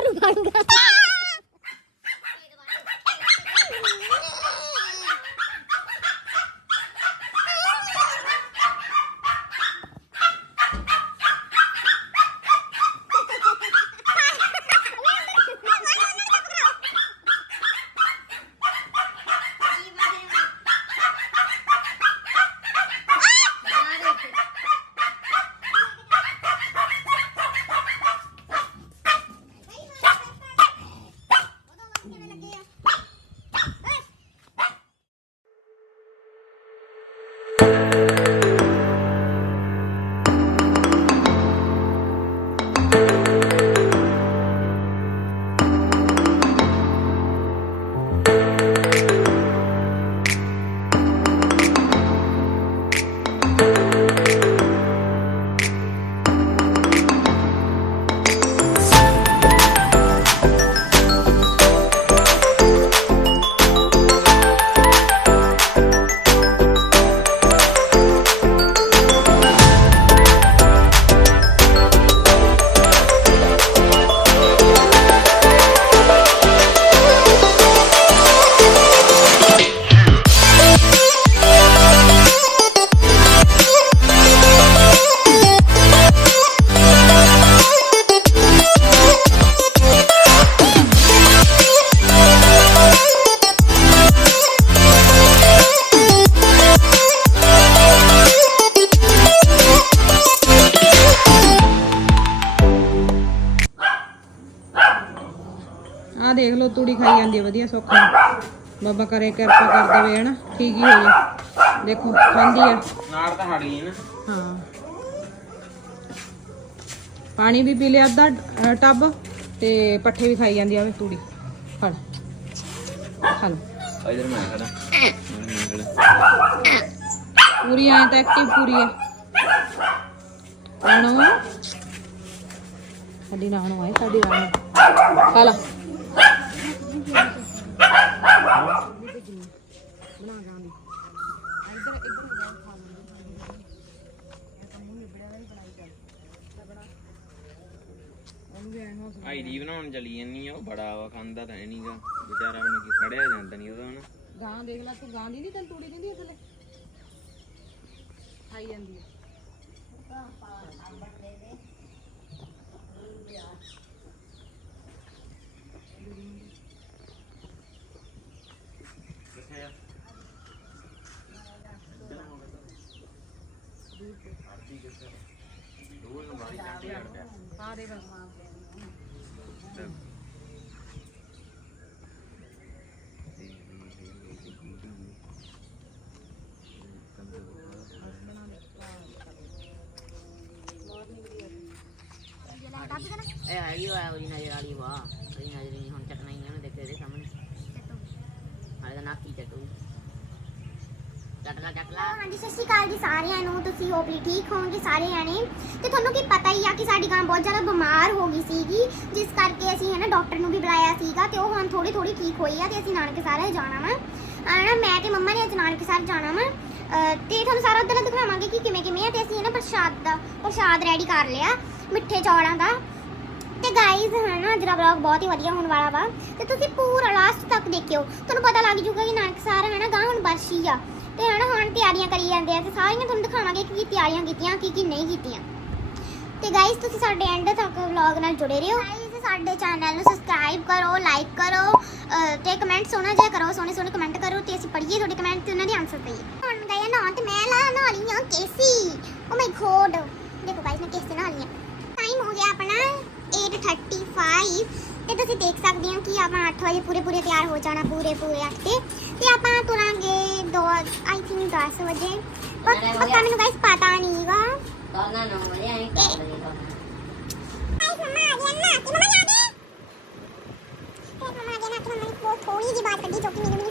கருப்பாங்க ਦੇਖ ਲਓ ਤੂੜੀ ਖਾਈ ਜਾਂਦੀ ਹੈ ਵਧੀਆ ਸੌਖਾ। ਬਾਬਾ ਕਰੇ ਕਿਰਪਾ ਕਰ ਦੇਵੇ ਹਨਾ? ਠੀਕ ਹੀ ਹੋ ਜਾ ਦੇਖੋ ਖਾਂਦੀ ਆ। ਨਾੜ ਤਾਂ ਹਟ ਗਈ ਨਾ। ਹਾਂ। ਪਾਣੀ ਵੀ ਪੀ ਲਿਆ ਅੱਧਾ ਟੱਬ ਤੇ ਪੱਠੇ ਵੀ ਖਾਈ ਜਾਂਦੀ ਆ ਵੇ ਤੂੜੀ। ਫੜ। ਖਾ ਲਓ। ਇਧਰ ਮੈਂ ਖੜਾ। ਪੂਰੀ ਐ ਤਾਂ ਐਕਟਿਵ ਪੂਰੀ ਹੈ ਰਾਣੋ। ਸਾਡੀ ਰਾਣੋ ਆਏ ਸਾਡੀ ਰਾਣੋ। ਖਾ ਲਾ ਆਈ ਬਣਾਉਣ ਚਲੀ ਜਾਂਦੀ ਆ, ਉਹ ਬੜਾ ਵਾ, ਖਾਂਦਾ ਤਾਂ ਹੈ ਨਹੀਂਗਾ ਵਿਚਾਰਾ ਹੁਣ ਕੀ ਖੜਿਆ ਜਾਂਦਾ ਨਹੀਂ ਉਹਦਾ ਹੁਣ। ਗਾਂ ਦੇਖ ਲੈ, ਤੂੰ ਗਾਂ ਦੀ ਨਹੀਂ ਤੈਨੂੰ ਤੂੜੀ ਦਿੰਦੀ ਥੱਲੇ? ਖਾਈ ਜਾਂਦੀ ਆ। ਇਹ ਹੈਗੀ ਵਾ ਉਹਦੀ ਨਜ਼ਰ ਵਾਲੀ ਵਾ ਉਹਦੀ ਨਜ਼ਰ ਨਹੀਂ, ਹੁਣ ਚੱਟਣਾ ਹੀ ਆ, ਉਹਨੇ ਦੇਖੇ ਦੇ ਸਾਹਮਣੇ। ਹਾਲੇ ਤਾਂ ਨਾਕੀ ਚੱਟੂ ਚੱਟ ਲਾ ਚੱਟ ਲਾ। ਹਾਂਜੀ, ਸਤਿ ਸ਼੍ਰੀ ਅਕਾਲ ਜੀ ਸਾਰਿਆਂ ਨੂੰ। ਤੁਸੀਂ ਹੋਪਲੀ ਠੀਕ ਹੋਵੋਗੇ ਸਾਰੇ ਜਾਣੇ। ਤੇ ਤੁਹਾਨੂੰ ਕੀ ਪਤਾ ਹੀ ਆ ਕਿ ਸਾਡੀ ਗਾਂ ਬਹੁਤ ਜ਼ਿਆਦਾ ਬਿਮਾਰ ਹੋ ਗਈ ਸੀਗੀ, ਜਿਸ ਕਰਕੇ ਅਸੀਂ ਹੈ ਨਾ ਡਾਕਟਰ ਨੂੰ ਵੀ ਬੁਲਾਇਆ ਸੀਗਾ ਤੇ ਉਹ ਹੁਣ ਥੋੜੀ ਥੋੜੀ ਠੀਕ ਹੋਈ ਆ ਤੇ ਅਸੀਂ ਨਾਨਕੇ ਸਾਰੇ ਜਾਣਾ ਵਾ। ਆਣਾ ਮੈਂ ਤੇ ਮੰਮਾ ਨੇ ਅੱਜ ਨਾਨਕੇ ਸਾਰੇ ਜਾਣਾ ਵਾ। ਤੇ ਤੁਹਾਨੂੰ ਸਾਰਾ ਉਧਰ ਦਿਖਾਵਾਂਗੇ ਕਿ ਕਿਵੇਂ ਕਿਵੇਂ ਆ ਤੇ ਅਸੀਂ ਹੈ ਨਾ ਪ੍ਰਸ਼ਾਦ ਦਾ ਪ੍ਰਸ਼ਾਦ ਰੈਡੀ ਕਰ ਲਿਆ, ਮਿੱਠੇ ਚੌਲਾਂ ਦਾ। ਤੇ ਗਾਇਜ਼ ਹੈ ਅੱਜ ਦਾ ਵਲੌਗ ਬਹੁਤ ਹੀ ਵਧੀਆ ਹੋਣ ਵਾਲਾ ਵਾ। ਤੇ ਤੁਸੀਂ ਪੂਰਾ ਲਾਸਟ ਤੱਕ ਦੇਖਿਓ। ਤੁਹਾਨੂੰ ਪਤਾ ਲੱਗ ਜੂਗਾ ਕਿ ਨਾਨਕਸਰ ਹੈ ਨਾ ਗਾਂ ਹੁਣ ਬਰਸ਼ੀ ਆ। ਤੇ ਹੈ ਨਾ ਹੁਣ ਤਿਆਰੀਆਂ ਕਰੀ ਜਾਂਦੇ ਆ ਤੇ ਸਾਰੀਆਂ ਤੁਹਾਨੂੰ ਦਿਖਾਵਾਂਗੇ ਕਿ ਕੀ ਤਿਆਰੀਆਂ ਕੀਤੀਆਂ, ਕੀ ਕੀ ਨਹੀਂ ਕੀਤੀਆਂ। ਤੇ ਗਾਇਜ਼ ਤੁਸੀਂ ਸਾਡੇ ਐਂਡ ਤੱਕ ਵਲੌਗ ਨਾਲ ਜੁੜੇ ਰਹੋ। ਗਾਇਜ਼ ਸਾਡੇ ਚੈਨਲ ਨੂੰ ਸਬਸਕ੍ਰਾਈਬ ਕਰੋ ਲਾਈਕ ਕਰੋ, ਅਹ, ਤੇ ਕਮੈਂਟ ਸੋਹਣਾ ਜਿਹਾ ਕਰੋ, ਸੋਹਣੇ ਸੋਹਣੇ ਕਮੈਂਟ ਕਰੋ ਤੇ ਅਸੀਂ ਪੜ੍ਹੀਏ ਤੁਹਾਡੇ ਕਮੈਂਟ ਤੇ ਉਹਨਾਂ ਦੇ ਆਨਸਰ ਦਈਏ ਹੁਣ ਗਏ ਨਾ ਤੇ ਮੈਂ ਲਾ ਨਾ ਲੀਆਂ ਕੇਸੀ। ਓ ਮਾਈ ਗੋਡ ਦੇਖੋ ਗਾਇਜ਼ ਮੈਂ ਕੇਸੀ ਨਾ ਲੀਆਂ ਟਾਈਮ ਹੋ ਗਿਆ ਆਪਣਾ 8:35 ਤੇ ਤੁਸੀਂ ਦੇਖ ਸਕਦੇ ਹੋ ਕਿ ਆਪਾਂ 8 ਵਜੇ ਪੂਰੇ ਪੂਰੇ ਤਿਆਰ ਹੋ ਜਾਣਾ ਪੂਰੇ ਪੂਰੇ ਅੱਠ ਤੇ। ਤੇ ਆਪਾਂ ਤੁਰਾਂਗੇ 2 ਆਈ ਥਿੰਕ 10 ਵਜੇ। ਪਰ ਪੱਕਾ ਮੈਨੂੰ ਗਾਇਸ ਪਤਾ ਨਹੀਂਗਾ। ਦੋਨਾਂ ਨੂੰ ਕਰ ਨਾ ਕਿ ਮੰਮਾ ਆ ਗਏ ਤੇ ਮੰਮਾ ਆ ਗਿਆ ਨਾ ਕਿ ਮੰਮਾ ਨੇ ਬਹੁਤ ਥੋੜੀ ਜਿਹੀ ਬਾਤ ਕੱਢੀ ਜੋ ਕਿ ਮੈਨੂੰ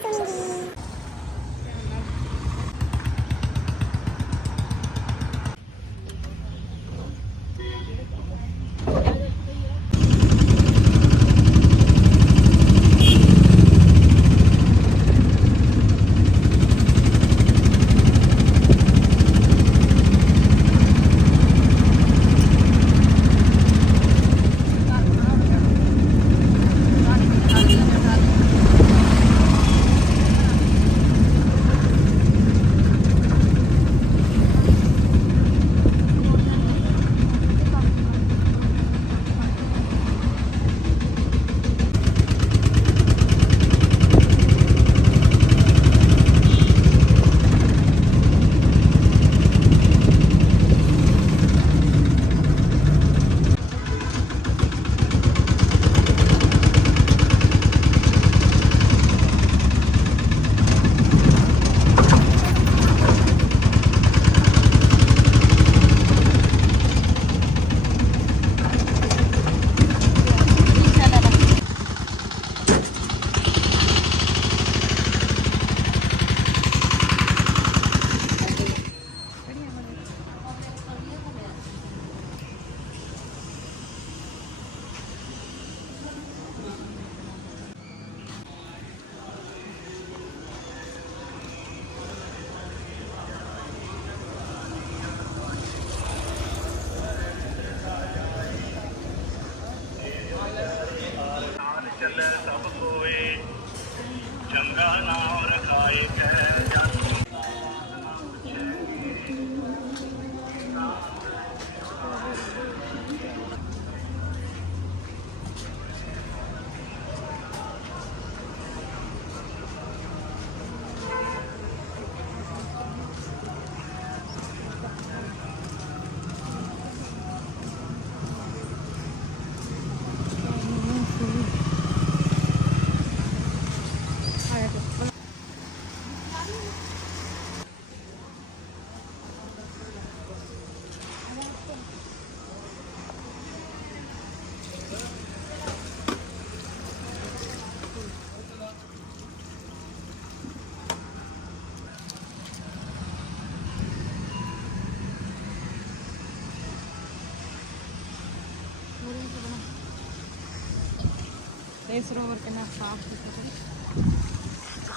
ਇਹ ਸਰੋਵਰ ਕਿੰਨਾ ਸਾਫ਼ ਸੁਥਰਾ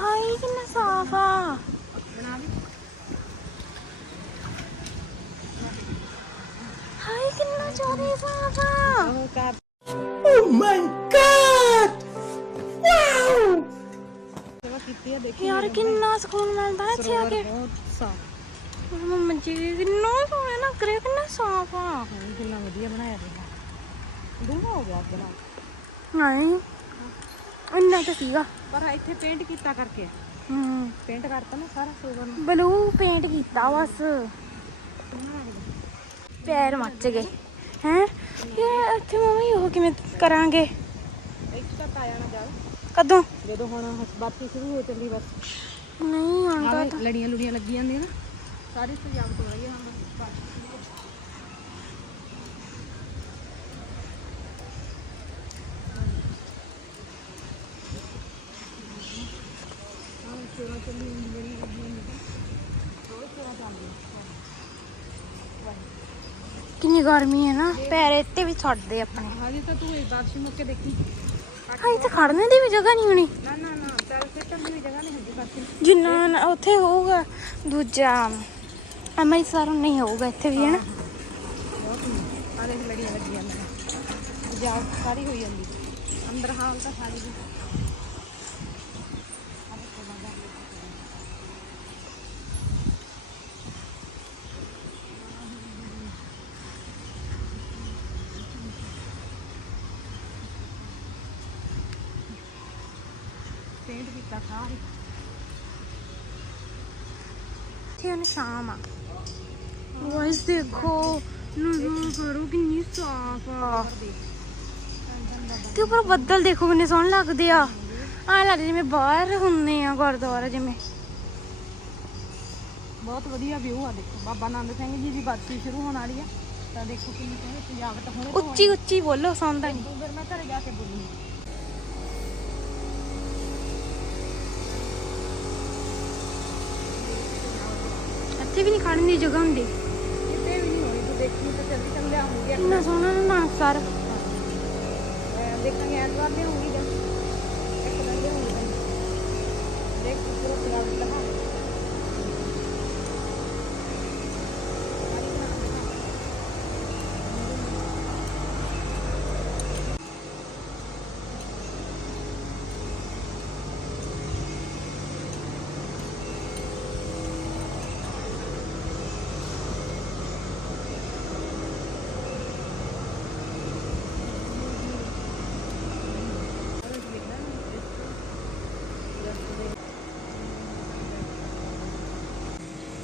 ਹਾਏ ਕਿੰਨਾ ਸਾਫ਼ ਆ। ਬਣਾ ਦੇ ਹਾਏ ਕਿੰਨਾ ਜ਼ਿਆਦਾ ਸਾਫ਼ ਆ। ਉਹ ਕਰ। ਸੇਵਾ ਕੀਤੀ ਆ ਦੇਖੀ ਯਾਰ ਕਿੰਨਾ ਸਕੂਨ ਮਿਲਦਾ ਇੱਥੇ ਆ ਸਰੋਵਰ ਕੇ। ਬਹੁਤ ਸਾਫ਼। ਮੰਮਾ ਜੀ ਕਿੰਨਾ ਸੋਹਣਾ ਲੱਗ ਰਿਹਾ ਕਿੰਨਾ ਸਾਫ਼ ਆ। ਹਾਂ, ਕਿੰਨਾ ਵਧੀਆ ਬਣਾਇਆ ਗਿਆ ਦੂੰਗਾ ਹੋ ਗਿਆ ਬਣਾ ਨਹੀਂ ਇੰਨਾ ਤਾਂ ਸੀਗਾ। ਪਰ ਇੱਥੇ ਪੇਂਟ ਕੀਤਾ ਕਰਕੇ। ਹੂੰ। ਪੇਂਟ ਕਰਤਾ ਨਾ ਸਾਰਾ ਸਰੋਵਰ ਨੂੰ। ਬਲੂ ਪੇਂਟ ਕੀਤਾ ਬਸ। ਪੈਰ ਮੱਚ ਗਏ। ਹੈ? ਇਹ ਇੱਥੇ ਮੰਮੀ ਉਹ ਕਿਵੇਂ ਕਰਾਂਗੇ? ਆ ਜਾ ਕਦੋਂ? ਜਦੋਂ ਹੁਣ ਹਸਬਾਤੀ ਸ਼ੁਰੂ ਹੋ ਚੱਲੀ ਬਸ। ਨਹੀਂ ਆਹ ਲੜੀਆਂ ਲੁੜੀਆਂ ਲੱਗੀ ਜਾਂਦੀਆਂ ਨਾ। ਸਾਰੀ ਸਜਾਵਟ ਹੋ ਰਹੀ ਹੈ ਹੁਣ। ਕਿੰਨੀ ਗਰਮੀ ਹੈ ਨਾ ਪੈਰ ਇੱਥੇ ਵੀ ਛੱਡਦੇ ਆਪਣੇ। ਹਾਜੀ ਤਾਂ ਤੂੰ ਇਹ ਬਾਰਿਸ਼ ਮੁੱਕੇ ਦੇਖੀ। ਹਾਂ ਇੱਥੇ ਖੜਨੇ ਦੀ ਵੀ ਜਗ੍ਹਾ ਨਹੀਂ ਹੋਣੀ। ਨਾ ਨਾ ਨਾ ਚੱਲ ਸਿੱਟਣ ਦੀ ਵੀ ਜਗ੍ਹਾ ਨਹੀਂ ਹੈਗੀ ਬਾਕੀ ਜਿੰਨਾ ਨਾ ਉੱਥੇ ਹੋਊਗਾ ਦੂਜਾ ਅੰਮ੍ਰਿਤਸਰ ਨਹੀਂ ਹੋਊਗਾ ਇੱਥੇ ਵੀ ਹੈ ਨਾ ਸਾਰੇ ਲੜੀਆਂ ਲੱਗੀਆਂ ਨੇ। ਸਜਾਵਟ ਸਾਰੀ ਹੋਈ ਜਾਂਦੀ। ਅੰਦਰ ਹਾਲ ਤਾਂ ਸਾਰੀ ਦੀ ਪੇਂਟ ਕੀਤਾ ਸਾਰੀ ਇੱਥੇ ਹੁਣ ਸ਼ਾਮ ਆ। ਵਾਇਸ ਦੇਖੋ ਨਜ਼ਰ ਕਰੋ ਕਿੰਨੀ ਸਾਫ਼ ਆ। ਤੇ ਉੱਪਰ ਬੱਦਲ ਦੇਖੋ ਕਿੰਨੇ ਸੋਹਣੇ ਲੱਗਦੇ ਆ। ਆ ਲੱਗਦਾ ਜਿਵੇਂ ਬਾਹਰ ਹੁੰਨੇ ਆ ਗੁਰਦੁਆਰਾ ਜਿਵੇਂ। ਬਹੁਤ ਵਧੀਆ ਵਿਊ ਆ ਦੇਖੋ। ਬਾਬਾ ਆਨੰਦ ਸਿੰਘ ਜੀ ਦੀ ਬਰਸੀ ਸ਼ੁਰੂ ਹੋਣ ਵਾਲੀ ਆ। ਤਾਂ ਦੇਖੋ ਕਿੰਨੀ ਸੋਹਣੀ ਸਜਾਵਟ ਹੁਣੇ ਉੱਚੀ ਉੱਚੀ ਬੋਲੋ ਸੁਣਦਾ ਨਹੀਂ। ਫਿਰ ਮੈਂ ਘਰੇ ਜਾ ਕੇ ਬੋਲੂੰਗੀ। ਇੱਥੇ ਵੀ ਨਹੀਂ ਖੜਨ ਦੀ ਜਗ੍ਹਾ ਹੁੰਦੀ। ਕਿਤੇ ਵੀ ਨਹੀਂ ਹੋਣੀ ਤੂੰ ਦੇਖੀ ਤਾਂ ਜਲਦੀ ਚੱਲ ਲਿਆਉਂਗੀ ਕਿੰਨਾ ਸੋਹਣਾ ਨਾ ਸਰ। ਦੇਖਾਂਗੇ ਐਤਵਾਰ ਲਿਆਉਂਗੀ ਜਾਂ ਇੱਕ ਦਿਨ ਲਿਆਉਂਗੀ ਤਾਂ ਦੇਖ ਪੂਰਾ ਸਜਾਵਟ ਲਗਾ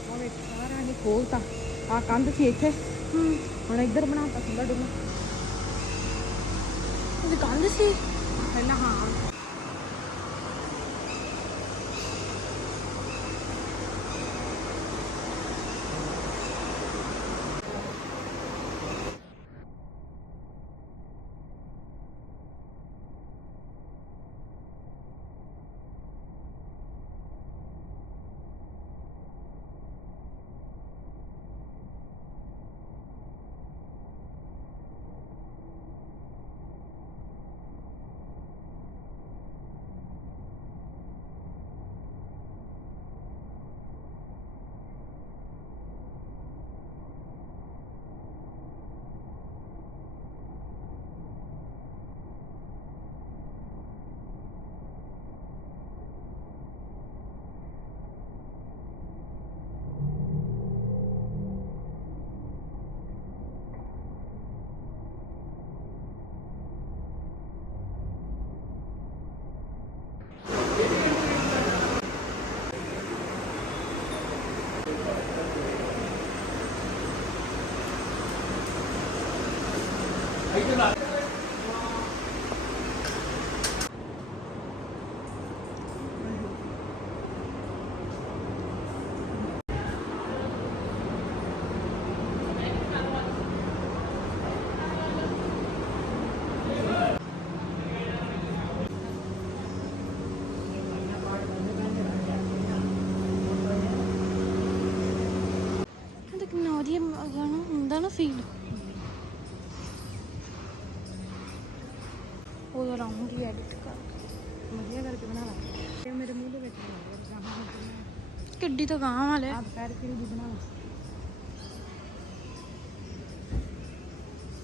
ਹੁਣ ਇੱਕ ਸਾਰਾ ਨਹੀਂ ਖੋਲਤਾ। ਆ ਕੰਧ ਸੀ ਇੱਥੇ। ਹੁਣ ਇੱਧਰ ਬਣਾਤਾ ਖੁੱਲਾ ਡੁੱਲਾ ਇਹ ਕੰਧ ਸੀ। ਪਹਿਲਾਂ ਹਾਂ। ਨਾ ਫੀਲ ਉਹ ਰਾਉਂਡ ਹੀ ਐਡਿਟ ਕਰ। ਵਧੀਆ ਕਰਕੇ ਬਣਾ ਲਾ। ਇਹ ਮੇਰੇ ਮੂੰਹ ਦੇ ਵਿੱਚ ਬਣਾ ਨੂੰ ਕਿੱਡੀ ਤਾਂ ਗਾਂ ਵਾਲੇ ਆਪ ਪੈਰ ਕਿਹੜੀ ਦੀ ਬਣਾ ਲਾ।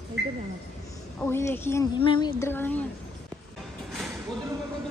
ਇੱਧਰ ਜਾਣਾ। ਉਹੀ ਦੇਖੀ ਜਾਂਦੀ ਮੈਂ ਵੀ ਇੱਧਰ ਆ ਰਹੀ ਹਾਂ। ਉਧਰ ਉਧਰ